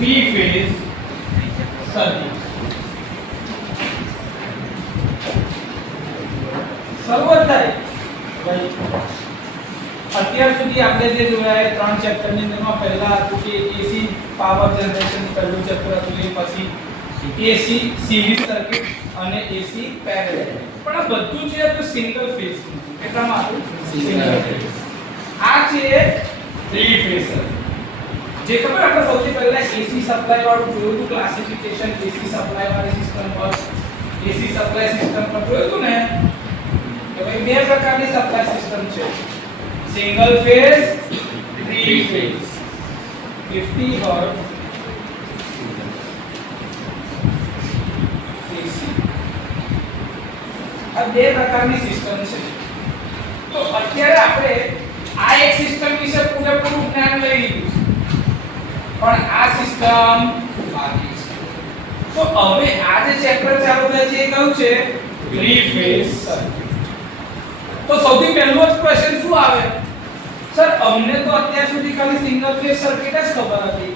Three phase circuit. શરૂઆત થાય ભાઈ. અત્યાર સુધી આપણે જે જોયા એ ત્રણ ચેપ્ટર ની અંદરમાં પહેલા હતું કે એસી પાવર જનરેશન પહેલું ચેપ્ટર હતું, એ પછી એસી સિરીઝ સર્કિટ અને એસી પેરેલલ. પણ આ બધું જે હતું સિંગલ ફેઝ હતું. કેટલામાં હતું? Single phase. આ છે થ્રી ફેઝ સર્કિટ. જે ખબર આપણે સૌથી પહેલા એસી સપ્લાય વાળું જોયું હતું ક્લાસિફિકેશન, એસી સપ્લાય વાળી સિસ્ટમ પર, એસી સપ્લાય સિસ્ટમ પર જોયું હતું ને કે ભાઈ બે પ્રકારની સપ્લાય સિસ્ટમ છે, single phase, three phase. 50 hertz AC. આ બે પ્રકારની સિસ્ટમ છે. તો અત્યારે આપણે આ એક સિસ્ટમ વિશે પૂરેપૂરું જ્ઞાન લઈ લીધું, પણ આ સિસ્ટમ બાકી છે. તો હવે આ જે ચેપ્ટર ચાલુ થાય છે એ કયું છે? Three phase circuit. તો સૌથી પહેલો જ ક્વેશ્ચન શું આવે? સર અમને તો અત્યાર સુધી ખાલી સિંગલ ફેઝ સર્કિટ જ ખબર હતી,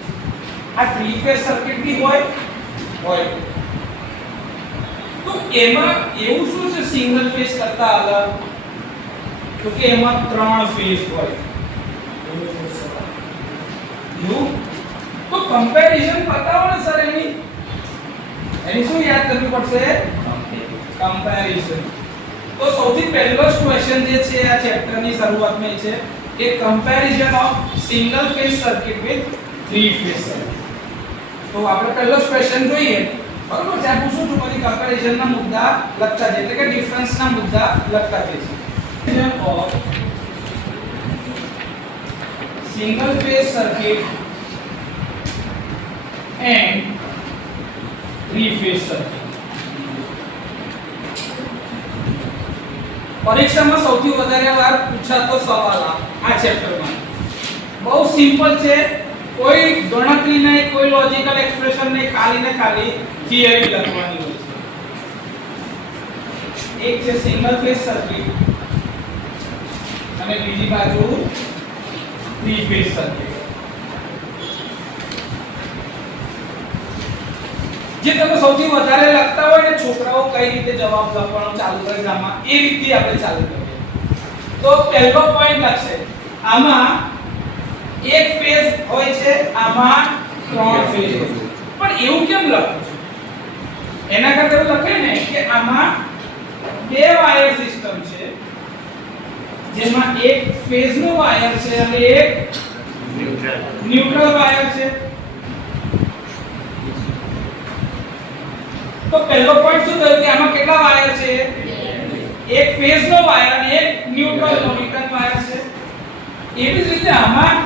આ થ્રી ફેઝ સર્કિટ બી હોય? તો એમાં એવું શું છે સિંગલ ફેઝ કરતા અલગ? તો કે એમાં ત્રણ ફેઝ હોય. તો કમ્પેરિઝન બતાવો ને સર એની શું યાદ કરવું પડશે? કમ્પેરિઝન. તો સૌથી પહેલો જ ક્વેશ્ચન જે છે આ ચેપ્ટર ની શરૂઆતમાં છે કે comparison of single phase circuit with three phase circuit. તો આપણે પહેલો જ ક્વેશ્ચન જોઈએ, બરોબર છે? આપણે શું પછી કમ્પેરિઝન ના મુદ્દા લખતા જઈએ, એટલે કે ડિફરન્સ ના મુદ્દા લખતા જઈએ. Comparison of single phase circuit and three phase circuit. પરીક્ષામાં સૌથી વધારે વાર પૂછાતો સવાલ આ ચેપ્ટરમાં બહુ સિમ્પલ છે, કોઈ ગણતરી નહીં, કોઈ લોજિકલ એક્સપ્રેશન નહીં, ખાલી ને ખાલી થિયરી લખવાની હોય છે. એક છે સિંગલ ફેઝ સર્કિટ અને બીજી બાજુ થ્રી ફેઝ સર્કિટ. જે તમે સૌથી વધારે લખતા હોય ને છોકરાઓ કઈ રીતે જવાબ લખવાનું ચાલુ કરે આમાં, એ રીતે આપણે ચાલુ કરીએ. તો પહેલો પોઈન્ટ લખશે, આમાં એક ફેઝ હોય છે, આમાં ત્રણ ફેઝ હોય છે. પણ એવું કેમ લખું છું? એના કરતા એવું લખે ને કે આમાં બે વાયર સિસ્ટમ છે, જેમાં એક ફેઝ નો વાયર છે અને એક ન્યુટ્રલ વાયર છે. તો પહેલો પોઈન્ટ શું થયો કે આમાં કેટલા વાયર છે? એક ફેઝ નો વાયર અને એક ન્યુટ્રલ નો રિટર્ન વાયર છે. એવી જ રીતે આમાં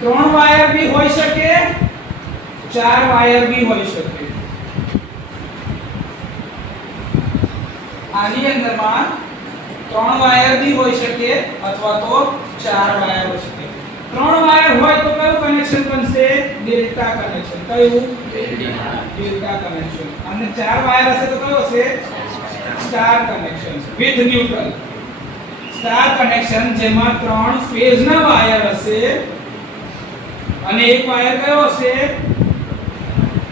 ત્રણ વાયર બી હોઈ શકે, ચાર વાયર બી હોઈ શકે. આની અંદરમાં ત્રણ વાયર બી હોઈ શકે અથવા તો ચાર વાયર હોઈ શકે. ત્રણ વાયર હોય તો કયું કનેક્શન બનશે? Delta connection. કયું? Delta connection. અને ચાર વાયર હશે તો કયું હશે? Star connection with neutral. Star connection જેમાં ત્રણ ફેઝ ના વાયર હશે અને એક વાયર કયો હશે?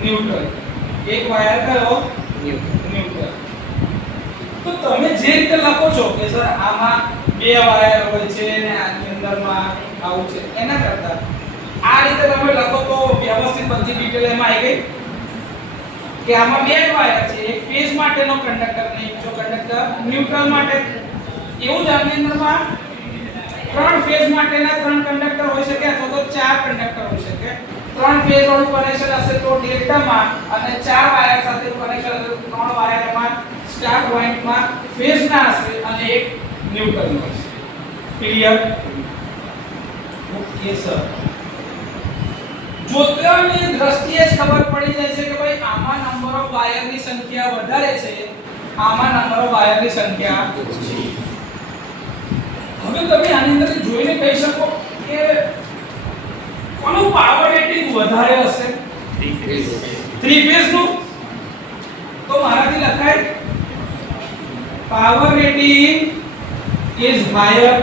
ન્યુટ્રલ. એક વાયર કયો? ન્યુટ્રલ. તો તમે જે રીતે લખો છો કે સર આમાં બે વાયર હોય છે અને આની અંદરમાં આવું છે, એના કરતા આ રીતે તમે લખો તો વ્યવસ્થિત બધી ડિટેલ એમાં આવી ગઈ કે આમાં બે વાયર છે, એક ફેઝ માટેનો કંડક્ટર અને બીજો કંડક્ટર ન્યુટ્રલ માટે. એવું જ આની અંદરમાં ત્રણ ફેઝ માટેના ત્રણ કંડક્ટર હોઈ શકે અથવા તો ચાર કંડક્ટર હોઈ શકે. ત્રણ ફેઝ વાળું કનેક્શન હશે તો ડેલ્ટામાં અને ચાર વાયર સાથેનું કનેક્શન હશે તો ત્રણ વાયરમાં સ્ટાર પોઈન્ટમાં ફેઝ ના હશે અને એક ન્યુટ્રલ નો હશે. ક્લિયર? Okay sir. જોતાની દ્રષ્ટિએ જ ખબર પડી જાય છે કે ભાઈ આમાં નંબર ઓફ વાયરની સંખ્યા વધારે છે, આમાં નંબર ઓફ વાયરની સંખ્યા ઓછી. હવે તમે આની અંદર જોઈને કહી શકો કે કોનું પાવર રેટિંગ વધારે હશે? થ્રી ફેઝ નું. તો મારાથી લખાય power rating is higher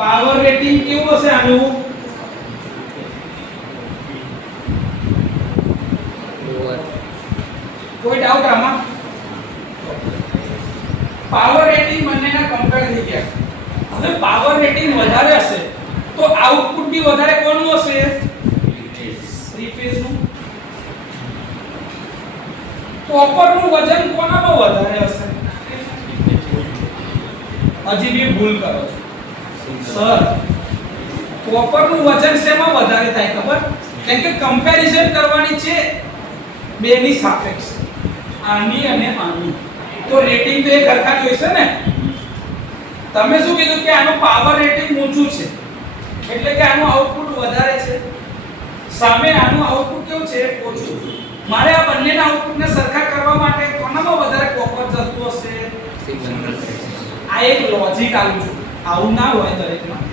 power rating કેવું હશે આનું? કોઈ ડાઉટ આમાં? પાવર રેટિંગ બંનેના કમ્પેર થઈ ગયા. હવે પાવર રેટિંગ વધારે હશે તો આઉટપુટ બી વધારે કોનું હશે? થ્રી ફેઝ નું. કોપર નું વજન કોનામાં વધારે હશે? હજી બી ભૂલ કરો છો સર. કોપર નું વજન શેમાં વધારે થાય ખબર? કેમ કે કમ્પેરિઝન કરવાની છે બેની સાપેક્ષે, આની અને આની, તો રેટિંગ તો એક સરખા જ હશે ને. તમે શું કીધું કે આનું પાવર રેટિંગ ઊંચું છે એટલે કે આનું આઉટપુટ વધારે છે, સામે આનું આઉટપુટ કેવું છે? ઓછું. મારે આ બંનેના આઉટપુટને સરખા કરવા માટે કોનામાં વધારે કોપર જતું હશે? આ એક લોજિક આલું છું, આવું ના હોય દરેકમાં.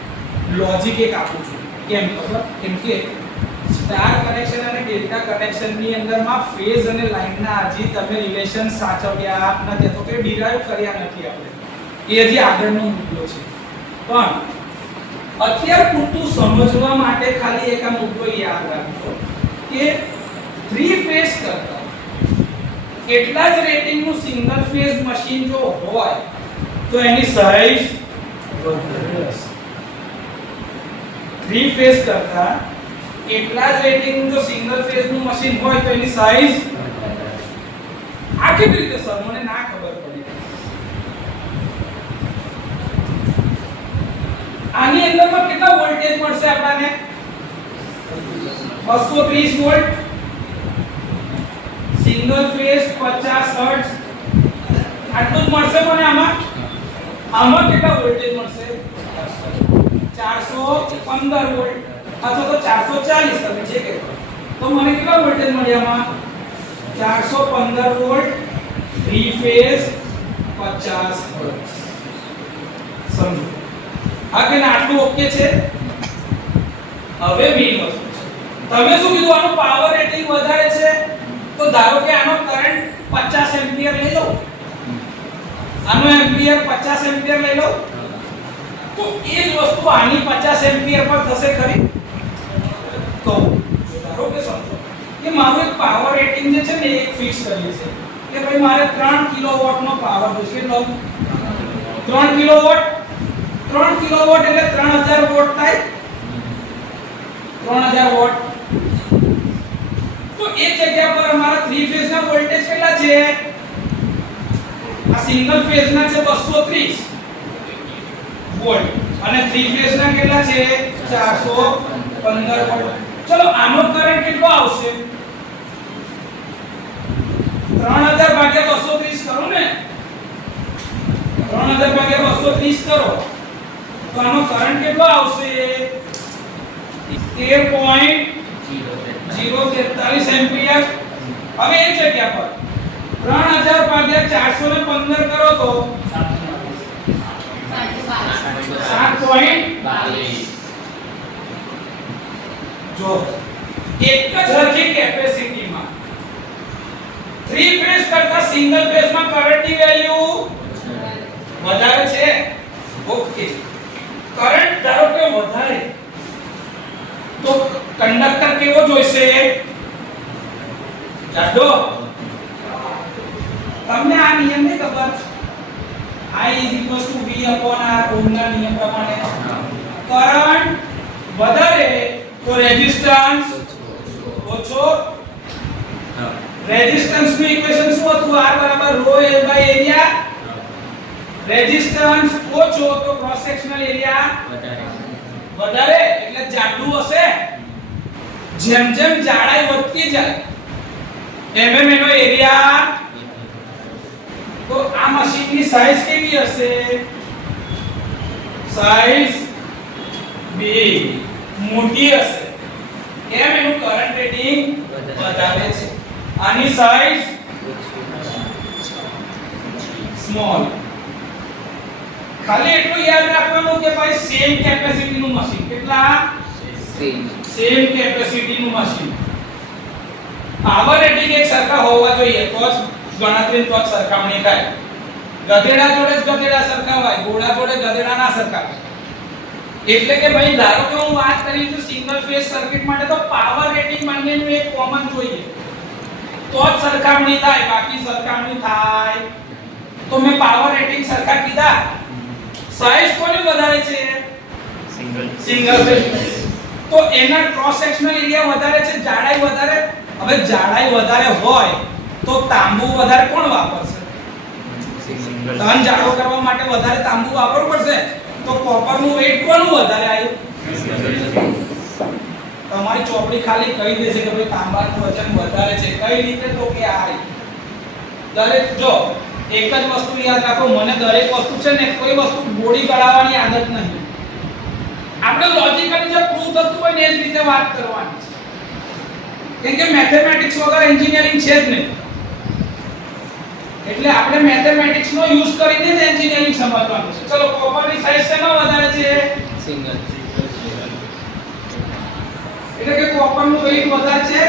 લોજિક એક આપું છું. કેમ ખબર? કેમ કે સ્ટાર કનેક્શન અને ડેલ્ટા કનેક્શન ની અંદરમાં ફેઝ અને લાઈનના હજી તમે રિલેશન સાચવ્યા નથી, તો કે ડિરાઈવ કર્યા નથી આપણે. એ હજી આગળનો મુદ્દો છે. પણ અત્યાર પૂરતું સમજવા માટે ખાલી એક આ મુદ્દો યાદ રાખજો કે થ્રી ફેઝ કરતા એટલા જ રેટિંગનું સિંગલ ફેઝ મશીન જો હોય તો એની સાઈઝ વધારે હશે. થ્રી ફેઝ કરતા એટલા જ રેટિંગનું જો સિંગલ ફેઝનું મશીન હોય તો એની સાઈઝ આ કેવી રીતે સર? મને ના ખબર પડી. આની અંદરમાં કેટલા વોલ્ટેજ મળશે આપણને? 230 વોલ્ટ. Single phase 50 hertz. આટલું જ મળશે મને આમાં. આમાં કેટલા વોલ્ટેજ મળશે? 415 વોલ્ટ અથવા તો 440, તમે જે કહેતો. તો મને કેટલા વોલ્ટેજ મળ્યા આમાં? 415 વોલ્ટ, થ્રી ફેઝ, 50 હર્ટ્ઝ. સમજો હા કે ના? આટલું ઓકે છે. હવે મેઈન વસ્તુ છે, તમે શું કીધું આનું પાવર રેટિંગ વધારે છે, તો ધારો કે આનો કરંટ 50 એમ્પિયર લઈ લો, આનો એમ્પિયર 50 એમ્પિયર લઈ લો, તો એ જ વસ્તુ આની 50 એમ્પિયર પર થશે ખરી? તો ધારો કે સમજો કે મારું એક પાવર રેટિંગ જે છે ને એક ફિક્સ કરીએ છે કે ભાઈ મારે 3 કિલોવોટ નો પાવર જોઈએ. કેટલો? 3 કિલોવોટ. 3 કિલોવોટ એટલે 3000 વોટ થાય. 3000 વોટ. તો એ જગ્યા પર અમારા થ્રી ફેઝ ના વોલ્ટેજ કેટલા છે? આ સિંગલ ફેઝ ના છે 230 વોલ્ટ અને થ્રી ફેઝ ના કેટલા છે? 415 વોલ્ટ. ચલો આનો કરંટ કેટલો આવશે? 3000 ભાગ્યા 230 કરો ને. 3000 ભાગ્યા 230 કરો તો આનો કરંટ કેટલો આવશે? 13.043 એમ્પિયર. હવે એ જગ્યા પર 3000 ભાગ્યા 415 કરો તો 7.22. જો એક જ સરખી કેપેસિટીમાં થ્રી ફેઝ કરતા સિંગલ ફેઝમાં કરંટની વેલ્યુ વધારે છે. ઓકે. કરંટ ધારો કે વધારે તો કંડક્ટર કેવો જોઈશે? જાડો. તમને આ નિયમ ને ખબર? I = V/R ઓહમના નિયમ પ્રમાણે કરંટ વધારે તો રેઝિસ્ટન્સ ઓછો. રેઝિસ્ટન્સ નું ઇક્વેશન શું હતું? R = ρl/એરિયા. રેઝિસ્ટન્સ ઓછો તો ક્રોસ સેક્શનલ એરિયા વધારે એટલે જાડું હશે. જેમ જેમ જાડાઈ વધતી જાય એમ એમ એનો એરિયા. તો આ મશીનની સાઈઝ કેવી હશે? સાઈઝ બી મોટી હશે. કેમ? એનું કરંટ રેટિંગ વધારે છે. આની સાઈઝ સ્મોલ. ખાલી એટલું યાદ રાખવાનું કે ભાઈ સેમ કેપેસિટી નું મશીન. કેટલા? સેમ કેપેસિટી નું મશીન. પાવર રેટિંગ એક સરખા હોવા જોઈએ તો જ ગણતરી તો સરખામણી થાય. ગધેડા જોડે જ ગધેડા સરખાવાય, ઘોડા જોડે ગધેડા ના સરખાવાય. એટલે કે ભાઈ ધારો કે હું વાત કરી તો સિંગલ ફેઝ સર્કિટ માટે તો પાવર રેટિંગ બંનેનું એક કોમન જોઈએ તો જ સરખામણી થાય, બાકી સરખામણી થાય તો મેં પાવર રેટિંગ સરખા કીધા. સાઈઝ કોની વધારે છે? Single phase. તો એના ક્રોસ સેક્શનલ એરિયા વધારે છે, જાડાઈ વધારે. હવે જાડાઈ વધારે હોય તો તાંબુ વધારે કોણ વાપરશે? ધન જાડો કરવા માટે વધારે તાંબુ વાપરવું પડશે. તો કોપર નું વેટ કોનું વધારે આવ્યું? તમારી ચોપડી ખાલી કહી દેશે કે ભાઈ તાંબાનું વજન વધારે છે. કઈ રીતે? તો કે આ દરેક જો એક જ વસ્તુ યાદ રાખો, મને દરેક વસ્તુ છે ને કોઈ વસ્તુ બોડી કઢાવવાની આદત નહીં. આપણે લોજિકલી જે પ્રૂવ થતું હોય ને એ જ રીતે વાત કરવાની છે. કેમ કે મેથેમેટિક્સ વગર એન્જિનિયરિંગ છે જ નહીં. એટલે આપણે મેથેમેટિક્સ નો યુઝ કરીને જ એન્જિનિયરિંગ સમજવાનું છે. ચલો કોપરની સાઈઝ શેમાં વધારે છે? સિંગલ. એટલે કે કોપરનું વેઇટ વધારે છે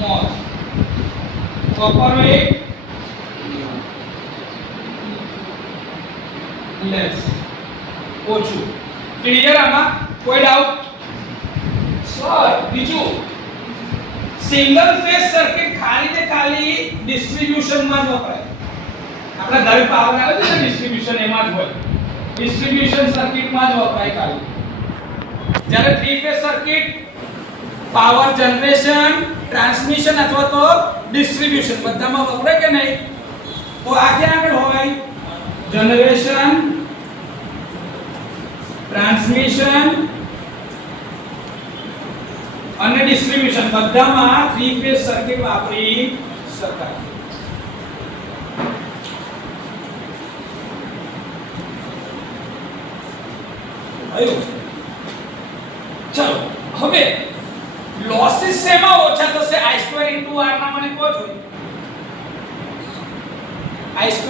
મોલ. કોપર વેઇટ લેસ ઓછું. ક્લિયર? આમાં કોઈ ડાઉટ? સર બીજું સિંગલ ફેઝ સર્કિટ ખાલી ને ખાલી ડિસ્ટ્રીબ્યુશન માં જ વપરાય. આપણે ઘરે પાવર આવે છે ને ડિસ્ટ્રીબ્યુશન એમાં જ હોય. ડિસ્ટ્રીબ્યુશન સર્કિટ માં જ વપરાય ખાલી. જ્યારે three phase circuit power generation, transmission અથવા તો ડિસ્ટ્રીબ્યુશન બધામાં વપરાય કે નહીં? તો આ ક્યાં આગળ હોય? જનરેશન, ટ્રાન્સમિશન અને ડિસ્ટ્રીબ્યુશન બધામાં થ્રી ફેઝ સર્કિટ વાપરી શકાય. આયો. ચલો હવે લોસીસ શેમાં ઓછા થશે? I2 * R ના મને કહો છો. I2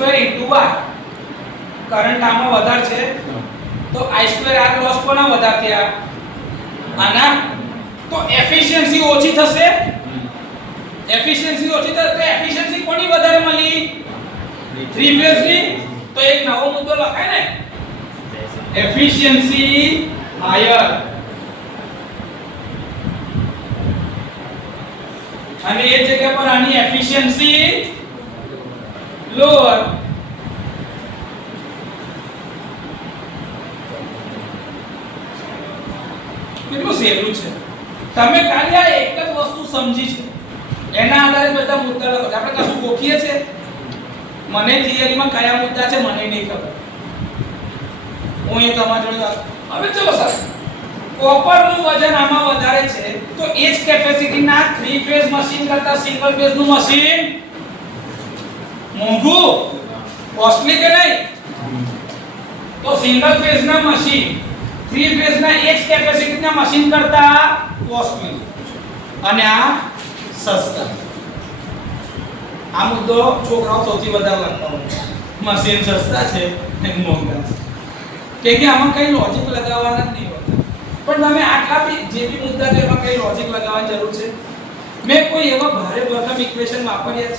* R કરંટ આમાં વધારે છે તો I2 R લોસ કોના વધારે થયા? આના. તો એફિશિયન્સી ઓછી થશે. એફિશિયન્સી ઓછી થશે તો એફિશિયન્સી કોની વધારે મળી? થ્રી ફેઝ ની. તો એક નવો મુદ્દો લખાય ને, એફિશિયન્સી હાયર અને એ જગ્યા પર આની એફિશિયન્સી લોઅર. કેટલું સહેલું છે. તમે ખાલી આ એક જ વસ્તુ સમજી છે એના આધારે બધા મુદ્દા લખો. આપણે કશું ગોખીએ છે? મને થિયરીમાં કયા મુદ્દા છે મને નહીં ખબર. હું એ તમારા જોડે હવે ચલો સર કોપરનું વજન આમાં વધારે છે તો એ જ કેપેસિટીના થ્રી ફેઝ મશીન કરતા સિંગલ ફેઝ નું મશીન મોંઘું કોસ્ટલી કે નહીં? તો સિંગલ ફેઝ ના મશીન થ્રી ફેઝ ના એ જ કેપેસિટીના મશીન કરતા કોસ્ટલી અને આ સસ્તા. આ મુદ્દો છોકરાઓ સૌથી વધારે લખતા હોય. મશીન સસ્તા છે ને મોંઘા છે. કે આમાં કઈ લોજિક લગાવવાના જ નહીં હોતા. પણ તમે આટલા બી જે બી મુદ્દા છે એમાં કઈ લોજિક લગાવવાની જરૂર છે? મેં કોઈ એવા ભારે ભરખમ ઇક્વેશન વાપર્યા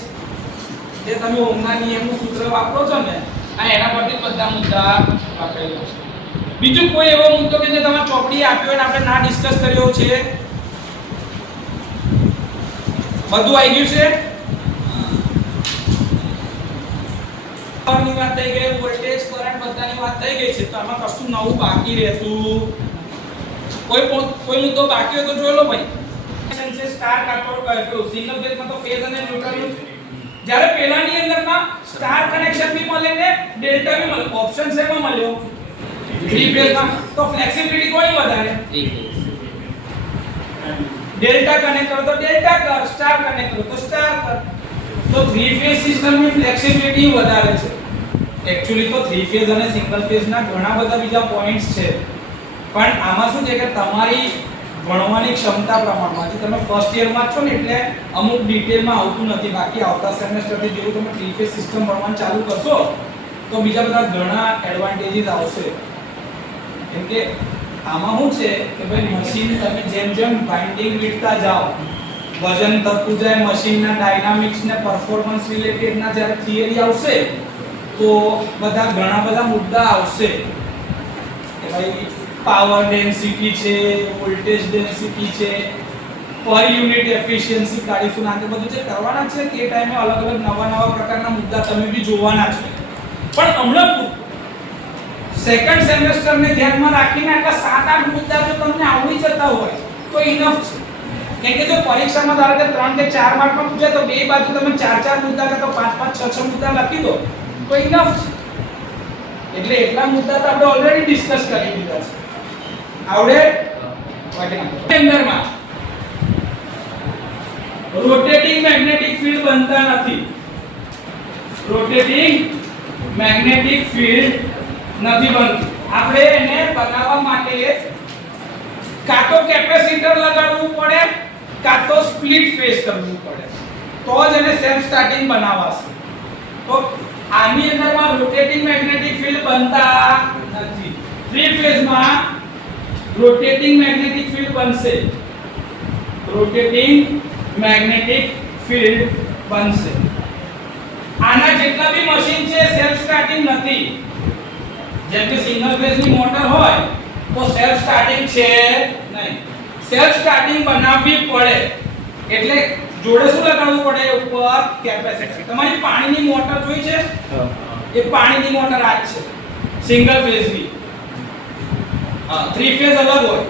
છે જે તમે ઓહમના નિયમનું સૂત્ર વાપરો છો ને આ એના પરથી બધા મુદ્દા વાપરેલા છે. બીજું કોઈ એવો મુદ્દો કે જે તમે ચોપડીએ આપ્યો અને આપણે ના ડિસ્કસ કર્યો છે? બધું આવી ગયું છે? પાવરની વાત થઈ ગઈ, વોલ્ટેજ, કરંટ બધાની વાત થઈ ગઈ છે. તો આમાં કશું નવું બાકી રહેતું કોઈ મુદ્દો બાકી હોય તો જોઈ લો ભાઈ. છે સ્ટાર કાટોડ કહ્યું સિંગલ ફેઝમાં તો ફેઝ અને ન્યુટ્રલ. જ્યારે પહેલાની અંદરમાં સ્ટાર કનેક્શન બી મળે ને ડેલ્ટા બી મળે. ઓપ્શન શેમાં મળ્યો? થ્રી ફેઝમાં. તો ફ્લેક્સિબિલિટી કોની વધારે? ડેલ્ટા કનેક્ટ કરો તો ડેલ્ટા કર, સ્ટાર કનેક્ટ કરો તો સ્ટાર કર. તો થ્રી ફેઝ સિસ્ટમની ફ્લેક્સિબિલિટી વધારે છે. એક્ચ્યુઅલી તો થ્રી ફેઝ અને સિંગલ ફેઝના ઘણા બધા બીજા પોઈન્ટ્સ છે પણ આમાં શું છે કે તમારી ભણવાની ક્ષમતા પ્રમાણમાં જે તમે ફર્સ્ટ યરમાં છો ને એટલે અમુક ડિટેલમાં આવતું નથી. બાકી આવતા સેમેસ્ટરથી જેવું તમે થ્રી ફેઝ સિસ્ટમ ભણવાનું ચાલુ કરશો તો બીજા બધા ઘણા એડવાન્ટેજીસ આવશે. કેમ કે આમાં શું છે કે ભાઈ મશીન તમે જેમ જેમ બાઇન્ડિંગ વીટતા જાઓ વજન થતું જાય, મશીનના ડાયનામિક્સ ને પરફોર્મન્સ રિલેટેડના જ્યારે થિયરી આવશે તો ઘણા બધા મુદ્દા આવશે કે ભાઈ પાવર ડેન્સિટી છે, વોલ્ટેજ ડેન્સિટી છે, પર યુનિટ એફિશિયન્સી કાઢીશું. આ બધું જે કરવાના છે તે ટાઈમે અલગ અલગ નવા પ્રકારના મુદ્દા તમે બી જોવાના છે. પણ હમણાં સેકન્ડ સેમેસ્ટરને ધ્યાનમાં રાખીને આટલા 7-8 મુદ્દા જો તમને આવડી જતા હોય તો ઇનફ છે. કેમ કે જો પરીક્ષામાં ધારો કે 3 કે 4 માર્કમાં પૂછે તો બે બાજુ તમે 4-4 મુદ્દા કે તો 5-5 6-6 મુદ્દા લખી દો તો ઇનફ છે. એટલે એટલા મુદ્દા તો આપણે ઓલરેડી ડિસ્કસ કરી દીધા છે. આવડે? અંદરમાં રોટેટિંગ મેગ્નેટિક ફીલ્ડ બનતા નથી. રોટેટિંગ મેગ્નેટિક ફીલ્ડ નથી બનતું. આપણે એને બનાવવા માટે કાં તો કેપેસિટર લગાડવું પડે કાં તો સ્પ્લિટ ફેઝ કરવું પડે તો જ એને સેલ્ફ સ્ટાર્ટિંગ બનાવાશે. તો આની અંદરમાં રોટેટિંગ મેગ્નેટિક ફીલ્ડ બનતા નથી. થ્રી ફેઝમાં રોટેટિંગ મેગ્નેટિક ફીલ્ડ બનશે. રોટેટિંગ મેગ્નેટિક ફીલ્ડ બનશે. આના જેટલા બી મશીન છે સેલ્ફ સ્ટાર્ટિંગ નથી. જેમ કે સિંગલ ફેઝની મોટર હોય તો સેલ્ફ સ્ટાર્ટિંગ છે નહીં. સેલ્ફ સ્ટાર્ટિંગ બનાવવી પડે એટલે જોડે શું લગાડવું પડે? ઉપર કેપેસિટર. તમારી પાણીની મોટર જોઈ છે? એ પાણીની મોટર આ જ છે સિંગલ ફેઝની. થ્રી ફેઝ અલગ હોય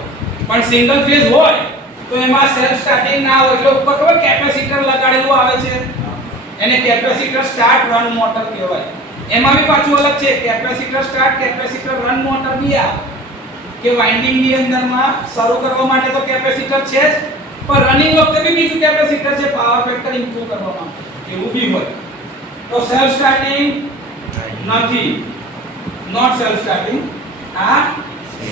પણ સિંગલ ફેઝ હોય તો એમાં સેલ્ફ સ્ટાર્ટિંગ ના હોય એટલે ઉપર ખબર કેપેસિટર લગાડેલું આવે છે એને કેપેસિટર સ્ટાર્ટ રન મોટર કહેવાય. એમાં બી પાછું અલગ છે capacitor start capacitor run motor બી આવે કે વાઇન્ડિંગ ની અંદરમાં શરૂ કરવા માટે તો કેપેસિટર છે જ પણ રનિંગ વખતે બી બીજું કેપેસિટર છે પાવર ફેક્ટર ઇમ્પ્રૂવ કરવા માટે એવું બી હોય. તો સેલ્ફ સ્ટાર્ટિંગ નથી. Not self starting. આ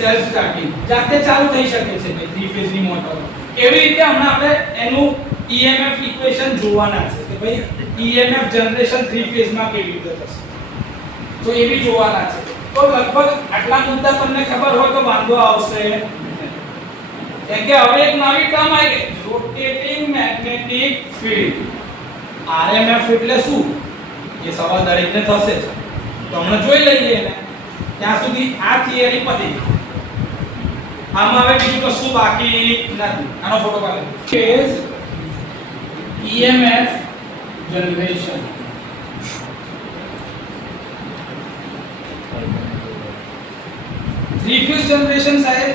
સેલ્ફ સ્ટાર્ટિંગ જાતે ચાલુ થઈ શકે છે ભાઈ થ્રી ફેઝ ની મોટર. કેવી રીતે હમણાં આપણે એનું EMF ઇક્વેશન જોવાના છે કે ભાઈ EMF જનરેશન થ્રી ફેઝ માં કેવી રીતે થશે તો એ બી જોવાના છે. તો લગભગ આટલા મુદ્દા તમને ખબર હોય તો વાંધો આવશે. કેમ કે હવે એક નવી ટર્મ આવી ગઈ રોટેટિંગ મેગ્નેટિક ફીલ્ડ. RMF એટલે શું એ સવાલ દરેકને થશે તો હમણાં જોઈ લઈએ એને. ત્યાં સુધી આ થિયરી પતી. આમાં હવે બીજું કશું બાકી નથી. આનો ફોટો પાડો. Phase EMF generation. Three phase generation સાહેબ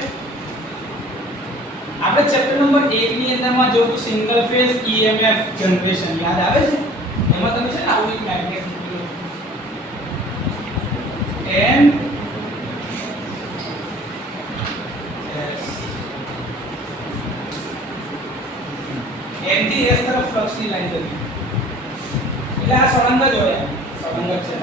આપણે ચેપ્ટર નંબર 1 ની અંદરમાં જોયું સિંગલ ફેઝ EMF જનરેશન યાદ આવે છે? એમાં તમે છે ને આવું એક મેગ્નેટ મૂક્યું N S N થી S તરફ ફ્લક્સ ની લાઈન જતી એટલે આ સળંગ જ હોય. સળંગ જ છે.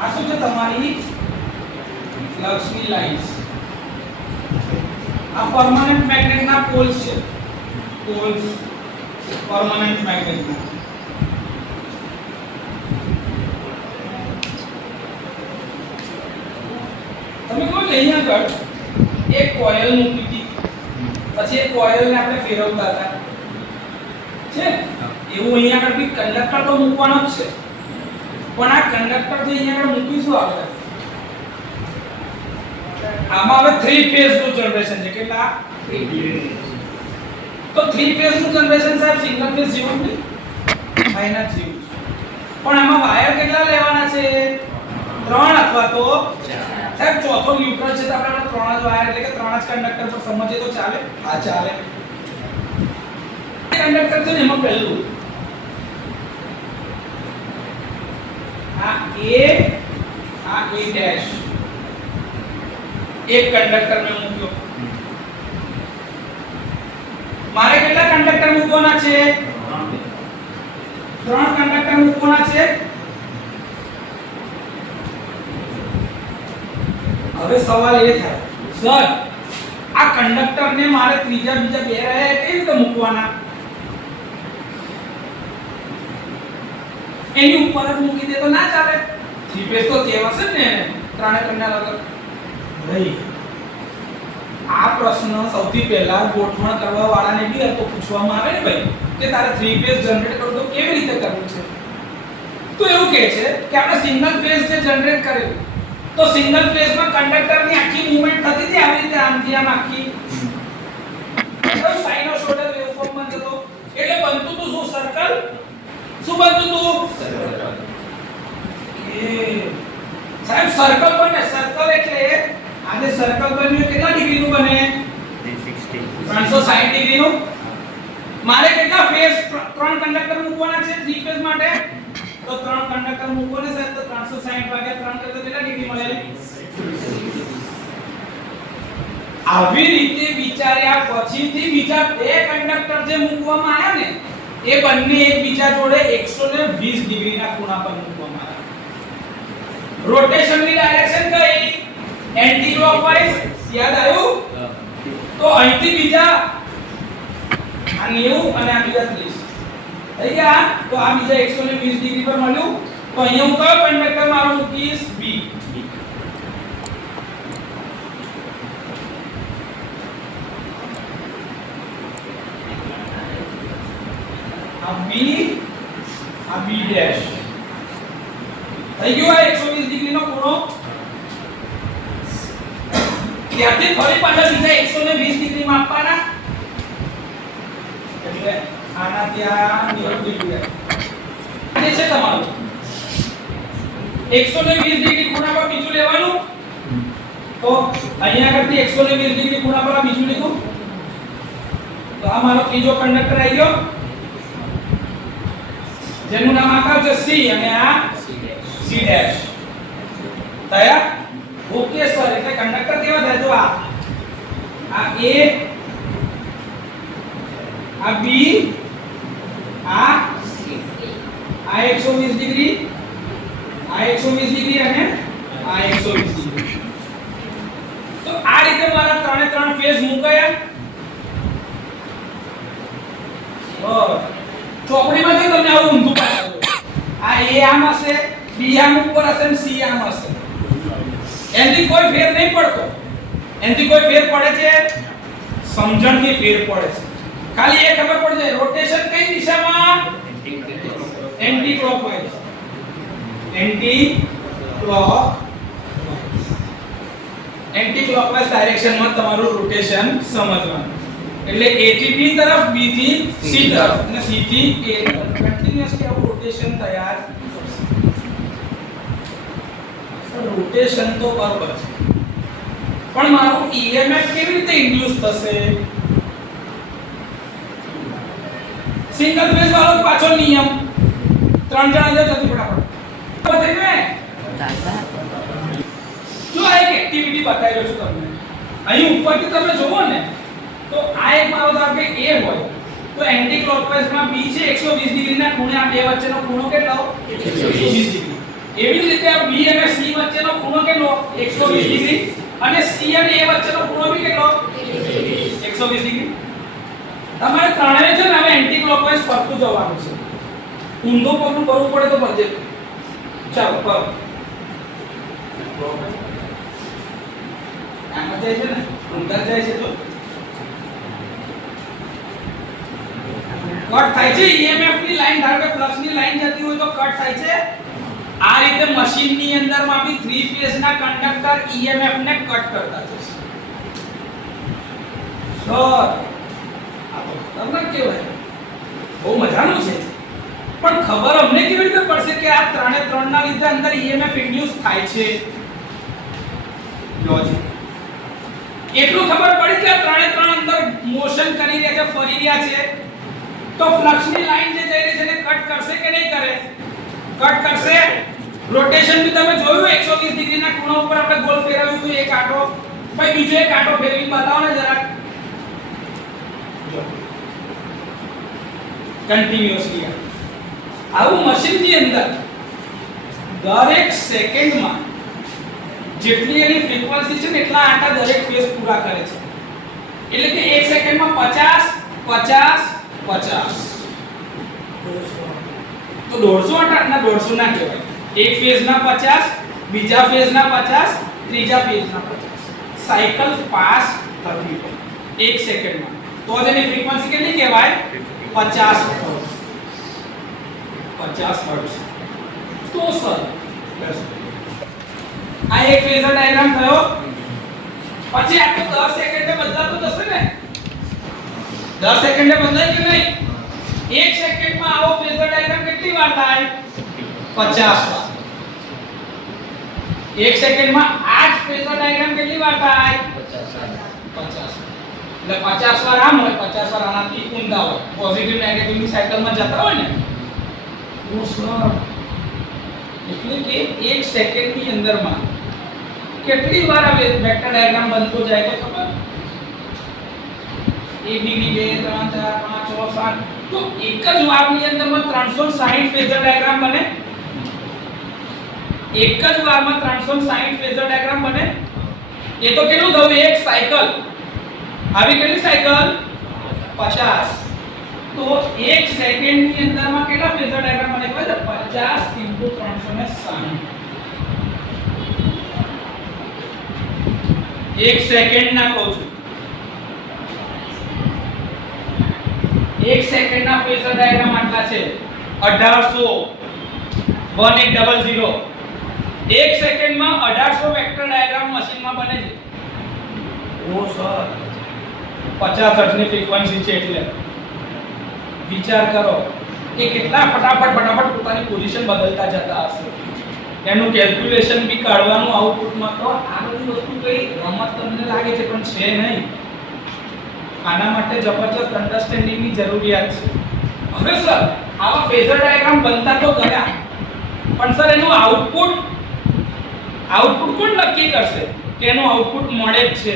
આ શું છે તમારી ફ્લક્સની લાઇન્સ. આ પરમાનન્ટ મેગ્નેટના પોલ્સ છે. પોલ્સ પરમાનન્ટ મેગ્નેટના. તમે કહો કે અહીંયા આગળ એક કોઇલ મૂકી હતી પછી એ કોઇલને આપણે ફેરવતા હતા છે એવું અહીંયા આગળ બી કંડક્ટર તો મૂકવાનો જ છે પણ આ કંડક્ટર જે અહીંયા આગળ મૂકીશું આપણે આમાં હવે થ્રી ફેઝ નું જનરેશન છે. કેટલા? 3 ફેઝ. તો થ્રી ફેઝ નું જનરેશન સાહેબ સિંગલ ફેઝ જેવું નહીં ભાઈના જેવું છે. પણ આમાં વાયર કેટલા લેવાના છે? 3 અથવા તો 4. સાહેબ ચોથો ન્યુટ્રલ છે તો આપણે 3 જ વાયર એટલે કે 3 જ કંડક્ટર પર સમજીએ તો ચાલે? હા ચાલે. કંડક્ટર છે ને એમાં પહેલું આ A ડેશ એક કંડક્ટર મેં મૂક્યો. મારે કેટલા કંડક્ટર મૂકવાના છે? 3 કંડક્ટર મૂકવાના છે. હવે સવાલ એ થાય સર આ કંડક્ટર ને મારે ત્રીજા બીજા બે રહે કઈ રીતે મૂકવાના? એની ઉપર જ મૂકી દે તો ના ચાલે. થ્રી ફેઝ તો કહેવાશે ને એને ત્રણે ત્રણના અલગ ભાઈ આ પ્રશ્ન સૌથી પહેલા ગોઠવણ કરવા વાળાને બી તો પૂછવામાં આવે ને ભાઈ કે તારે 3 ફેઝ જનરેટ કરવું તો કેવી રીતે કરવું છે તો એવું કહે છે કે આપણે સિંગલ ફેઝ જે જનરેટ કરેલું તો સિંગલ ફેઝ માં કંડક્ટરની આખી મૂવમેન્ટ થતી હતી આવી રીતે આમથી આમ આખી તો સાઇનોસોઇડલ વેવફોર્મ માં જતો એટલે બનતું તો શું સર્કલ શું બનતું તું એ સાહેબ સર્કલ બને સર્કલ એટલે આજે સર્કલ બન્યું કેટલા ડિગ્રી નું બને 360 ડિગ્રી નું મારે કેટલા ફેઝ ત્રણ કંડક્ટર મૂકવાના છે 3 ફેઝ માટે તો ત્રણ કંડક્ટર મૂકવાને છે તો 360 ભાગ્યા 3 કરતા કેટલા ડિગ્રી મળે આવી રીતે વિચાર્યા પછીથી બીજા બે કંડક્ટર જે મૂકવામાં આવ્યા ને એ બંને એકબીજા જોડે 120 ડિગ્રીના ખૂણા પર મૂકવામાં આવ્યા રોટેશનની ડાયરેક્શન કઈ એન્ટી ક્લોકવાઇઝ યાદ આવ્યું તો અહીંથી બીજા આ 90 અને આ બીજા 30 થઈ ગયા તો આ બીજા 120 ડિગ્રી પર મળ્યું તો અહીંયા હું કયો કંડક્ટર મારો મૂકીશ બી આ બી ડેશ થઈ ગયો આ 120 ડિગ્રીનો ખૂણો ત્યાંથી ફરી પાછા બીજા 120 ડિગ્રી માપવાના એટલે આના ત્યાં 90 ડિગ્રી આ છે તમારું 120 ડિગ્રી ખૂણા પર બીજું લેવાનું તો અહીંયા આગળથી 120 ડિગ્રી ખૂણા પર બીજું લીધું તો આ મારો ત્રીજો કંડક્ટર આવી ગયો જેનું નામ આપ્યું છે C અને આ C ડેશ તૈયાર ઓકે સર એટલે કંડક્ટર કેવા થાય જો આ A આ B આ 120 ડિગ્રી આ 120 ડિગ્રી અને આ 120 ડિગ્રી તો આ રીતે મારા ત્રણે ત્રણ ફેઝ મુકાયા ચોકડીમાં જો તમને આવું ઊંધું પાડો આ A આમ હશે B આમ ઉપર હશે અને C આમ હશે એનથી કોઈ ફેર નહીં પડતો એનથી કોઈ ફેર પડે છે સમજણથી ફેર પડે છે ખાલી એ ખબર પડે છે રોટેશન કઈ દિશામાં એન્ટી ક્લોકવાઇઝ એન્ટી ક્લોકવાઇઝ ડાયરેક્શનમાં તમારું રોટેશન સમજવાનું એટલે A થી B તરફ B થી C તરફ અને C થી A તરફ કન્ટીન્યુઅસલી આવું રોટેશન થયા છે રોટેશન તો બરાબર છે પણ મારું EMF કેવી રીતે ઇન્ડ્યુસ થશે સિંગલ ફેઝ વાળો પાછો નિયમ ત્રણ જણા જો જલ્દી ફટાફટ બતાવી દે જો આ એક એક્ટિવિટી બતાવી રહ્યો છું તમને અહીં ઉપરથી તમે જોવો ને તો આ એક મારો ધારો કે A હોય તો એન્ટી ક્લોકવાઇઝ માં B છે 120 ડિગ્રીના ખૂણે આ બે વચ્ચેનો ખૂણો કેટલો 120 ડિગ્રી એવી જ રીતે આ B અને C વચ્ચેનો ખૂણો કેટલો 120 ડિગ્રી અને C અને A વચ્ચેનો ખૂણો બી કેટલો 120 ડિગ્રી તમારે ત્રણેય છે ને હવે એન્ટી ક્લોકવાઇઝ ફરતું જવાનું છે ઊંધો પગલું ભરવું પડે તો ભરજે ચાલો પર આમાં જાય છે ને અંદર જાય છે તો કટ થાય છે EMF ની લાઈન ધારો કે ફ્લક્સ ની લાઈન જતી હોય તો કટ થાય છે આ રીતે મશીન ની અંદર માં બી 3 ફેઝ ના કંડક્ટર EMF ને કટ કરતા જશે સર આ તો તમને કેવાય બહુ મજાનું છે પણ ખબર અમને કેવી રીતે પડશે કે આ ત્રણે ત્રણ ના લીધે અંદર EMF ઇન્ડ્યુસ થાય છે લોજિક એટલું ખબર પડી કે આ ત્રણે ત્રણ અંદર મોશન કરી રહ્યા છે ફરી રહ્યા છે તો ફ્લક્સ ની લાઈન જે જઈ રહી છે એને કટ કરશે કે નહીં કરે કટ કરશે રોટેશન भी તમે જોયું 120 ડિગ્રી ના ખૂણા ઉપર આપણે ગોળ ફેરવ્યું તો એક આંટો ભાઈ બીજો એક આંટો ફેરવી બતાવો ને જરા કન્ટીન્યુઅસલી આવું મશીન ની અંદર દરેક સેકન્ડમાં જેટલી એની ફ્રીક્વન્સી છે ને એટલા આંટા દરેક ફેઝ પૂરા કરે છે એટલે કે એક સેકન્ડમાં 50 તો 150 આંટા ના 150 ના કહેવાય એક ફેઝ ના 50 બીજા ફેઝના 50, ત્રીજા ફેઝના 50. સાયકલ પાસ થતી હોય 1 સેકન્ડમાં. તો જેની ફ્રીક્વન્સી કેટલી કહેવાય? 50 હર્ટ્ઝ. 50 હર્ટ્ઝ. તો સર આ એક ફેઝર ડાયાગ્રામ થયો. પછી આ તો 10 સેકન્ડે બદલાતો જશે ને? 10 સેકન્ડે બદલાય કે નહીં? 1 સેકન્ડમાં આવો ફેઝર ડાયાગ્રામ કેટલી વાર થાય? 50 વાર. 1 સેકન્ડમાં આ જ ફેઝર ડાયાગ્રામ કેટલી વાર થાય? 50 વાર. એટલે 50 વાર આમ હોય, 50 વાર આનાથી ઊંધા હોય. પોઝિટિવ નેગેટિવ ની સાયકલમાં જતા હોય ને. તો સર એટલે કે 1 સેકન્ડની અંદરમાં કેટલી વાર આ વેક્ટર ડાયાગ્રામ બનતો જાય તો ખબર? a b b 2 3 4 5 6 7. તો એક જ વારની અંદરમાં 360 ફેઝર ડાયાગ્રામ બને. એક જ વારમાં 360 ફેઝર ડાયાગ્રામ બને. એ તો કેટલું થયું? એક સાયકલ. આવી કેટલી સાયકલ? 50. તો 1 સેકન્ડની અંદરમાં કેટલા ફેઝર ડાયાગ્રામ બને? 50 * 360. 1 સેકન્ડ ના કહું છું. 1 સેકન્ડના ફેઝર ડાયાગ્રામ આટલા છે 1800 1800. 1 સેકન્ડમાં 1800 વેક્ટર ડાયાગ્રામ મશીનમાં બને છે. ઓ સર 50 હર્ટ્ઝની ફ્રીક્વન્સી છે એટલે વિચાર કરો કે કેટલા ફટાફટ પોતાની પોઝિશન બદલતા જતા હશે. એનું કેલ્ક્યુલેશન બી કાઢવાનું આઉટપુટમાં. તો આ બધી વસ્તુ કઈ રમત તમને લાગે છે પણ છે નહીં. આના માટે જબરજસ્ત અન્ડરસ્ટેન્ડિંગની જરૂરિયાત છે. હવે સર આવા ફેઝર ડાયાગ્રામ બનતા તો ગયા, પણ સર એનું આઉટપુટ કોણ નક્કી કરશે કે એનું આઉટપુટ મળે જ છે?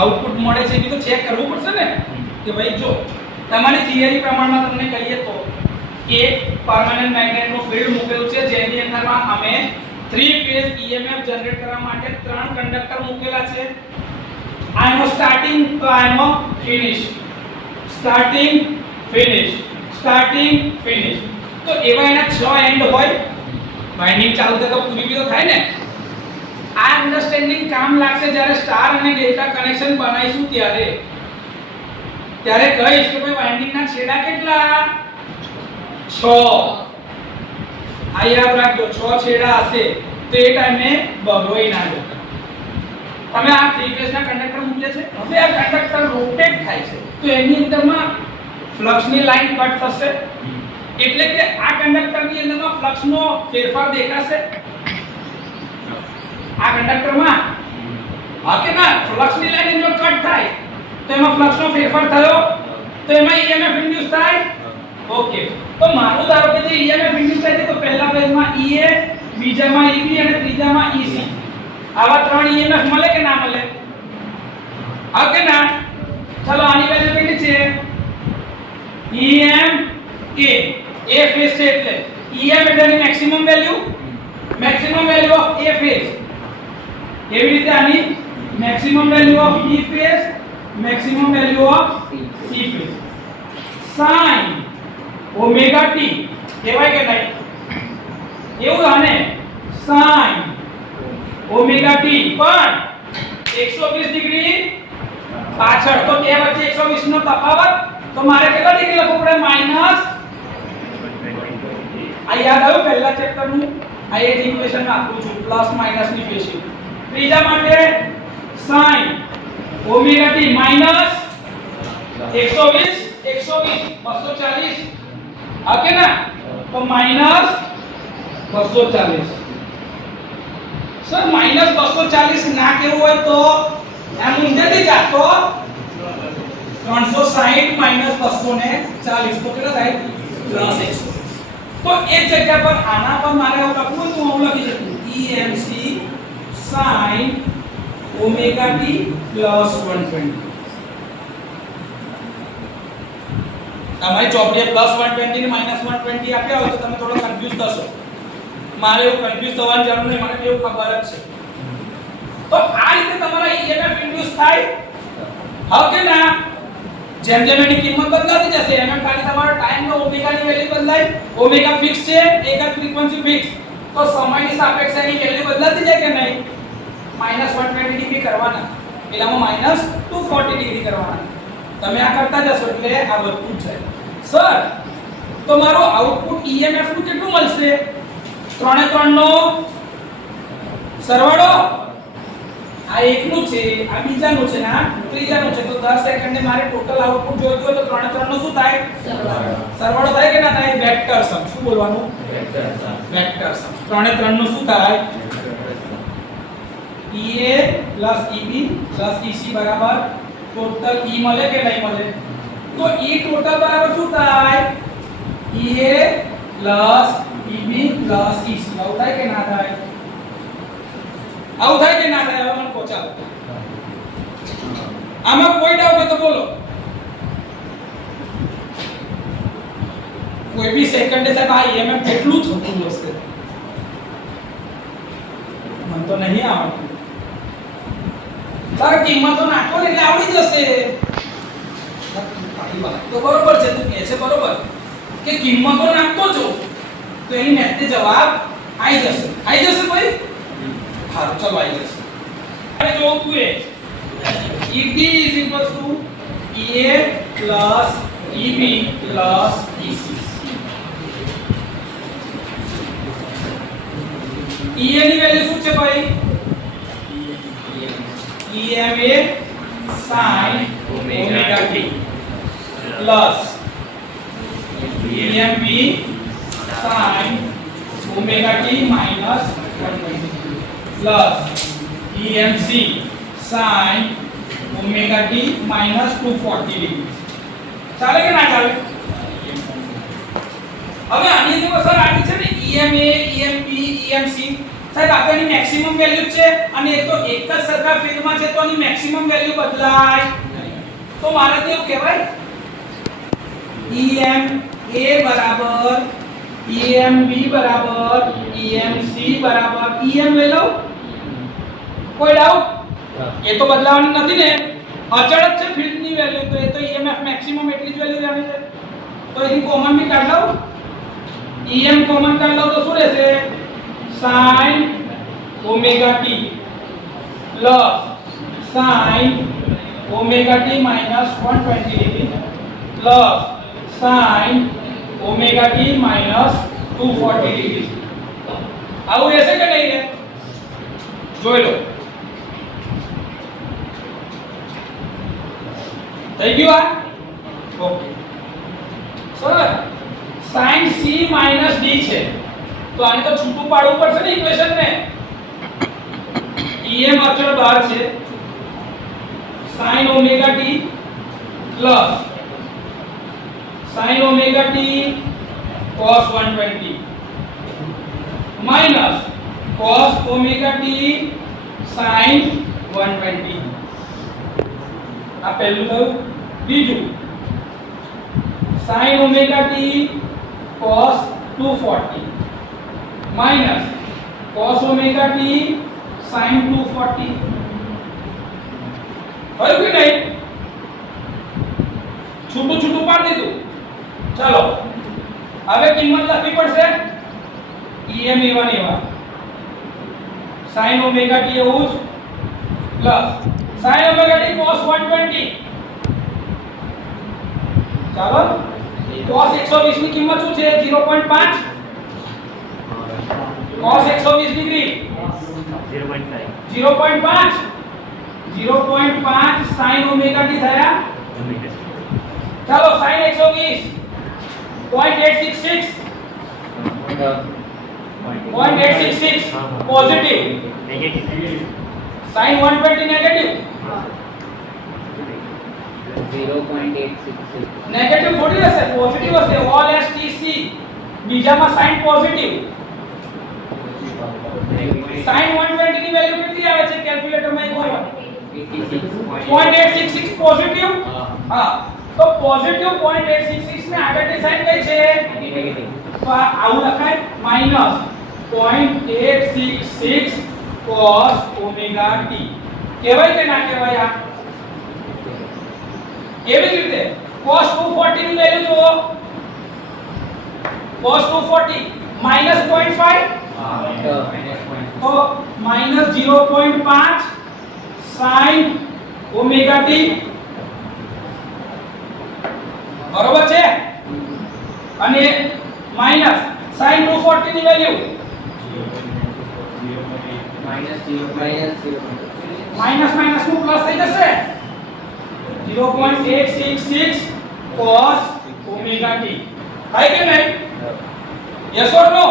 આઉટપુટ મળે છે કે તો ચેક કરવું પડશે ને કે ભાઈ જો તમારી થિયરી પ્રમાણમાં તમને કહીએ તો એક પરમેનન્ટ મેગ્નેટનું ફિલ્ડ મૂકેલું છે જેની અંદરમાં અમે 3 ફેઝ EMF જનરેટ કરવા માટે 3 કંડક્ટર મૂકેલા છે. આનો સ્ટાર્ટિંગ તો આનો finish. Starting finish starting finish. તો એવા એના 6 એન્ડ હોય. વાઇન્ડિંગ ચાલુ થાય તો પૂરી બી તો થાય ને. આ અન્ડરસ્ટેન્ડિંગ કામ લાગશે જ્યારે સ્ટાર અને ડેલ્ટા કનેક્શન બનાવીશું ત્યારે કહીશ કે ભાઈ વાઇન્ડિંગના છેડા કેટલા? 6. આ યાદ રાખજો 6 છેડા હશે તો એ ટાઈમે બગડોઈ ના જતા. તમે આ 3 ફેઝના કંડક્ટર મૂક્યા છે. હવે આ કંડક્ટર રોટેટ થાય છે તો એની અંદરમાં ફ્લક્સની લાઈન કટ થશે. એટલે કે આ કંડક્ટરની અંદરમાં ફ્લક્સનો ફેરફાર દેખાશે. આ કંડક્ટરમાં હા કે ના ફ્લક્સની લાઈન જો કટ થાય તો એમાં ફ્લક્સનો ફેરફાર થયો તો એમાં EMF ઇન્ડ્યુસ થાય. ઓકે, તો મારું ધારો કે જે EMF ઇન્ડ્યુસ થાય છે તો પહેલા ફેઝમાં EA, બીજામાં EB અને ત્રીજામાં EC. આવા 3 EMF મળે કે ના મળે? હા કે ના? ચલો આની વેલ્યુ કેટલી છે? EM A ફેઝ છે એટલે EM એટલે maximum value of A phase. એવી રીતે આની maximum value of B phase, maximum value of C phase. sin omega t કહેવાય કે નહીં? એવું આને sin ઓમેગા t પણ 120 ડિગ્રી પાછળ. તો બે વચ્ચે 120 નો તફાવત. તો મારે કેટલા ડિગ્રી લખવું પડે? માઈનસ. આ યાદ આવ્યું પહેલા ચેપ્ટર નું? આ એક ઇક્વેશન આપું છું પ્લસ માઈનસ ની ફેઝ. ત્રીજા માટે sin omega t minus 120 240. Okay ના? તો માઈનસ 240. સર માઈનસ 240 ના કેવું હોય તો એમ ઊંધેથી જાતો 360 માઈનસ 240 તો કેટલા થાય? પ્લસ 120. તો એક જગ્યા પર આના પર મારે આવું લખવું તો હું લખી શકું EMC sin omega t plus 120. તમારી ચોપડીએ પ્લસ 120 ને માઈનસ 120 આપ્યા હોય તો તમે થોડો કન્ફ્યુઝ થશો. મારે એવું કન્ફ્યુઝ થવાની જરૂર નહીં, મને એવું ખબર જ છે. તો આ રીતે તમારા EMF ઇન્ડ્યુસ થાય. હા કે ના? જેમ જેમ એની કિંમત બદલાતી જશે એમ એમ ખાલી તમારો ટાઈમ નો ઓમેગા ની વેલ્યુ બદલાય. ઓમેગા ફિક્સ છે, એક જ ફ્રીક્વન્સી ફિક્સ, તો સમયની સાપેક્ષે એની વેલ્યુ બદલાતી જાય કે નહીં? -120 ડિગ્રી કરવાના, પેલામાં -240 ડિગ્રી કરવાના. તમે આ કરતા જશો એટલે આ વધતું જ જાય. સર તો મારું આઉટપુટ EMF નું કેટલું મળશે? 3 3 નો સરવાળો, આ એકનું છે, આ બીજાનું છે, આ ત્રીજાનું છે, તો 10 સેકન્ડે મારે ટોટલ આઉટપુટ જોઈતું હોય તો 3 3 નો શું થાય? સરવાળો થાય કે ના થાય? વેક્ટર સમ. શું બોલવાનું? વેક્ટર સમ. 3 3 નું શું થાય? EA EB EC બરાબર ટોટલ E મળે કે નહીં મળે? તો E ટોટલ બરાબર શું થાય? EA EB EC. આવું થાય કે ના થાય? આવું થાય કે ના થાય? હવે મને કહો ચાલો. આમાં કોઈ ડાઉટ હોય તો બોલો. કોઈ બી સેકન્ડે સાહેબ આ EMF કેટલું થતું હશે? મને તો નહીં આવડતું. તારે કિંમતો નાખો એટલે આવડી જશે. તો બરોબર છે, તું કહે છે બરોબર કે કિંમતો નાખતો જો તો એની નેટે જવાબ આવી જશે. આવી જશે ભાઈ? હારું ચલો આવી જશે. હવે જો તું એ ED EA EB EC. EA ની વેલ્યુ શું છે ભાઈ? EM એ sin omega t plus EMB sin omega t minus 120 plus EMC sin omega t minus 240 degree. ચાલે કે ના ચાલે? હવે આની અંદર સર આની છે ને EMA EMB EMC સાહેબ આપણી મેક્સિમમ વેલ્યુ છે અને એ તો એક જ સરખા ફેઝમાં છે તો આની મેક્સિમમ વેલ્યુ બદલાય નહીં. તો મારે તો એવું કહેવાય EMA બરાબર EMB બરાબર EMC બરાબર EM લઈ લો. કોઈ ડાઉટ? એ તો બદલાવાની નથી ને, અચળ જ છે ફિલ્ડની વેલ્યુ, તો એ તો EMF મેક્સિમમ એટલી જ વેલ્યુ રહેવાની છે. તો એની કોમન બી કાઢ લઉં. EM કોમન કાઢ લઉં તો શું રહેશે? sin omega t plus sin omega t minus 120 degree plus sin omega t minus 240 degree. આવું રહેશે કે નહીં રહે? જોઈ લો. થઈ ગયું આ? Okay sir sin c minus d છે તો આને તો છૂટું પાડવું પડશે ને ઇક્વેશન ને. EM અચળ બહાર છે, sin omega t plus sin omega t cos 120 minus cos omega t sin 120. આ પહેલું થયું. બીજું sin omega t cos 240 minus cos omega t sin 240. થયું કે નહીં? છૂટું છૂટું પાડી દીધું. ચાલો હવે કિંમત લખવી પડશે. EM એવા ને એવા sin omega t એવું જ plus sin omega t cos 120. ચાલો cos 120 ની કિંમત શું છે? 0.5. cos 120 degree 0.5 sin omega t થયા. ચાલો sin 120 0.866 positive, sin 120 negative. 0.866 negative થોડી હશે, પોઝિટિવ હશે. ઓલ STC બીજામાં sin પોઝિટિવ. sin 120 ની વેલ્યુ કેટલી આવે છે કેલ્ક્યુલેટરમાં? એક વાર 0.866 પોઝિટિવ. હા તો પોઝિટિવ 0.866 ને આગળની સાઈડ કઈ છે? નેગેટિવ. તો આવું લખાય માઈનસ 0.866 cos omega t. કહેવાય કે ના કહેવાય? આ એવી જ રીતે cos 240 ની વેલ્યુ જુઓ cos 240 -0.5 તો -0.5 sin ઓમેગા t બરોબર છે અને માઈનસ sin 240 ની વેલ્યુ માઈનસ માઈનસ નું પ્લસ થઈ જશે 0.866 cos ઓમેગા t થાય કે નહીં યસ ઓર નો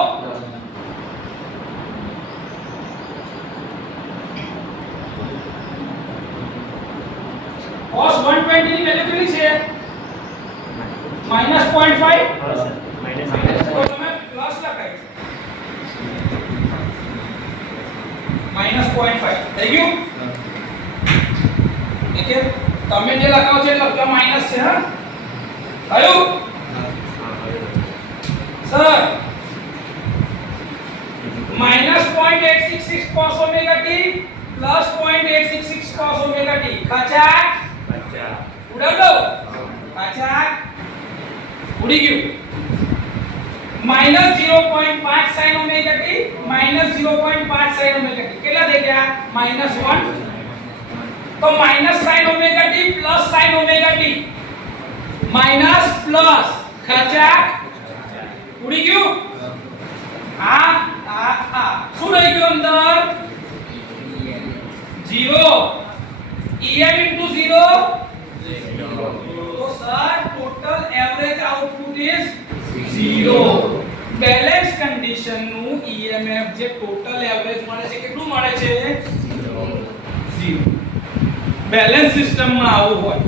cos 120 ની વેલ્યુ કેટલી છે -0.5 તો તમે પ્લસ લખાય -0.5 થઈ ગયું ઓકે તમે જે લખાવો છો એટલે લખવા માઈનસ છે હા થયું sir -0.866 cos omega t plus 0.866 cos omega t કાચા ઉડાવ દો કાચા ઉડી ગયું -0.5 sin omega t -0.5 sin omega t કેટલા થઈ ગયા -1 તો minus sin omega t plus sin omega t minus plus ખાચા ઉડી ગયું આ શું રહી ગયું અંદર 0 em into 0 तो sir total average output is 0 balance condition નું EMF જે ટોટલ એવરેજ મળે છે કેટલું મળે છે 0 બેલેન્સ સિસ્ટમ માં આવું હોય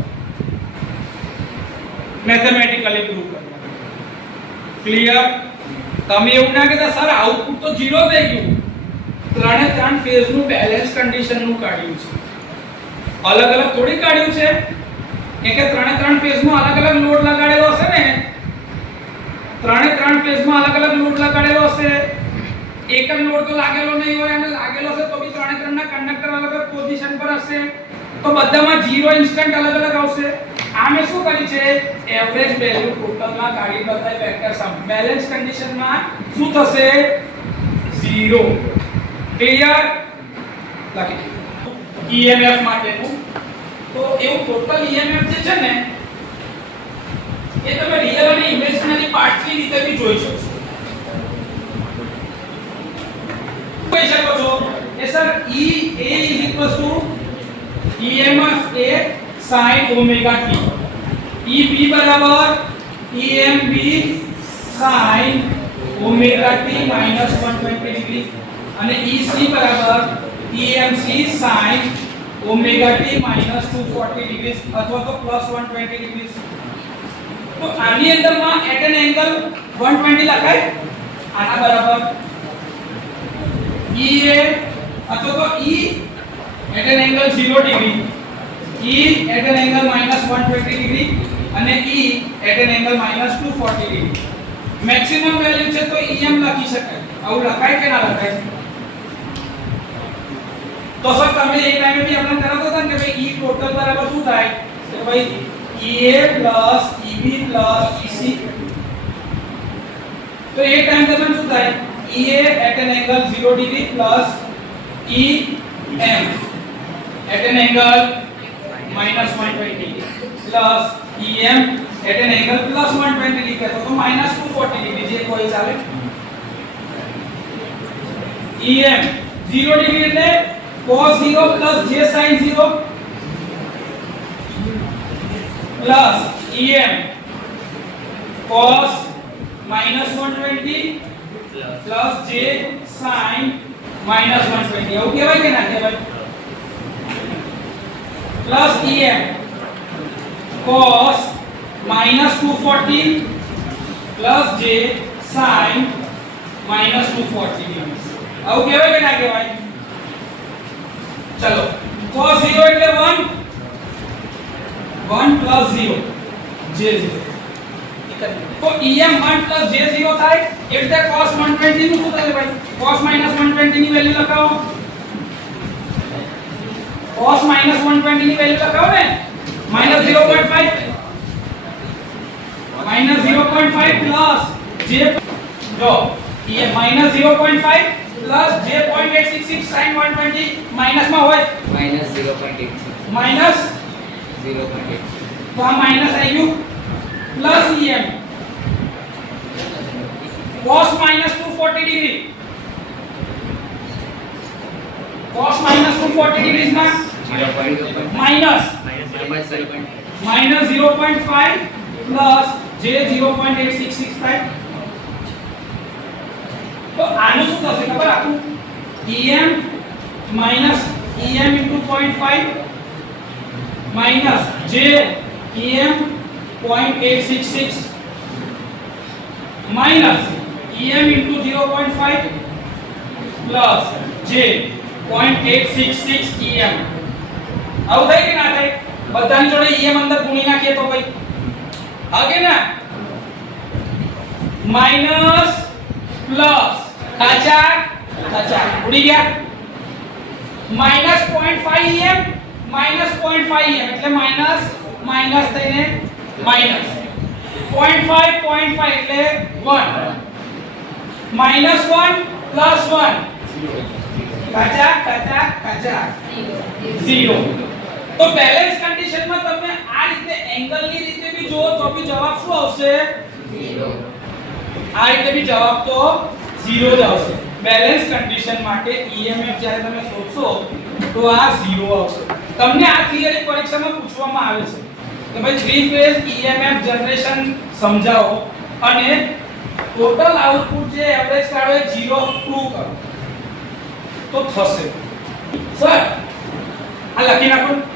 મેથેમેટિકલી પ્રૂવ કરવા ક્લિયર તમે એવું ના કહેતા સર આઉટપુટ તો 0 થઈ ગયું ત્રણે ત્રણ ફેઝ નું બેલેન્સ કન્ડિશન નું કાઢ્યું છે અલગ અલગ થોડી કાઢ્યું છે કે ત્રણે ત્રણ ફેઝ માં અલગ અલગ લોડ લગાડેલો હશે ને ત્રણે ત્રણ ફેઝ માં અલગ અલગ લોડ લગાડેલો હશે એક જ લોડ તો લાગેલો નહીં હોય અને લાગેલો હશે તો બી ત્રણે ત્રણ ના કંડક્ટર અલગ અલગ પોઝિશન પર હશે તો બધામાં 0 ઇન્સ્ટન્ટ અલગ અલગ આવશે આ મે શું કરી છે એવરેજ વેલ્યુ ટોટલ માં કાઢી બતાય વેક્ટર સમ બેલેન્સ કન્ડિશન માં શું થશે 0 ક્લિયર લખી EMF માટેનું તો એવું ટોટલ EMF જે છે ને એ તમે રિયલ અને ઇમેજનરી પાર્ટની રીતે બી જોઈ શકશો કહી શકો છો કે sir EA EMF A sin omega t EB બરાબર EMB sin omega t -120 degree અને EC બરાબર EMC sin omega t -240 degree અથવા તો +120 ડિગ્રી તો આની અંદર માં એટ એન એંગલ 120 લખાય આના બરાબર EA અથવા તો E at an angle 0 degree E at an angle -120 degree અને E at an angle -240 degree maximum value છે તો EM લખી શકાય આવું લખાય કે ના લખાય તો સર તમે એ ટાઈમે બી આપણે કરાવતો હતા કે ભાઈ E ટોટલ બરાબર શું થાય તો ભાઈ EA EB EC તો એ ટાઈમ તમે શું થાય EA at an angle 0 degree plus EM at an angle -120 degree plus EM at an angle +120 degree તો -240 ડિગ્રી જે કોઈ ચાલે EM 0 ડિગ્રી એટલે cos 0 plus j sin 0 plus EM cos -120 plus j sin -120 એવું કહેવાય કે ના કહેવાય plus EM cos -240 plus j sin -240 આવું કહેવાય કે ના કહેવાય चलो cos 0 એટલે 1 plus 0 j0 તો EM 1 plus j0 થાય એટલે cos 120 નું શું થાય ભાઈ cos -120 ની વેલ્યુ લખાવો cos -120 ની વેલ્યુ લખાવો ને minus 0.5 minus 0.5 plus j જો એ minus 0.5 plus j.866 sin 120 minus માં હોય minus 0.86 minus 0.86 તો આ માઈનસ આવી ગયું plus em cos minus 240 degree cos minus 240 degrees માં minus minus 0.5 plus j 0.866 થાય તો આનું શું થશે ખબર આખું em minus em into 0.5 minus j em 0.866 minus em into 0.5 plus j 0.866 em આવું થાય કે ના થાય બધાની જોડે em અંદર ગુણી નાખીએ તો ભાઈ આગે ના માઈનસ પ્લસ કાચા કાચા ઉડી ગયા માઈનસ 0.5 em માઈનસ 0.5 em એટલે માઈનસ માઈનસ થઈને માઈનસ 0.5 એટલે 1 minus 1 plus 1 કાચા કાચા કાચા 0 તો બેલેન્સ કન્ડિશન માં તમે આ રીતે એંગલ ની રીતે બી જો તો બી જવાબ શું આવશે 0 આ રીતે બી જવાબ તો 0 જ આવશે બેલેન્સ કન્ડિશન માટે EMF જ્યારે તમે શોધશો તો આ 0 આવશે તમને આ થિયરી પરીક્ષામાં પૂછવામાં આવે છે કે ભાઈ થ્રી ફેઝ EMF જનરેશન સમજાવો અને ટોટલ આઉટપુટ જે એવરેજ કાઢો એ 0 પ્રૂવ કરો તો થશે સર આ લખી નાખો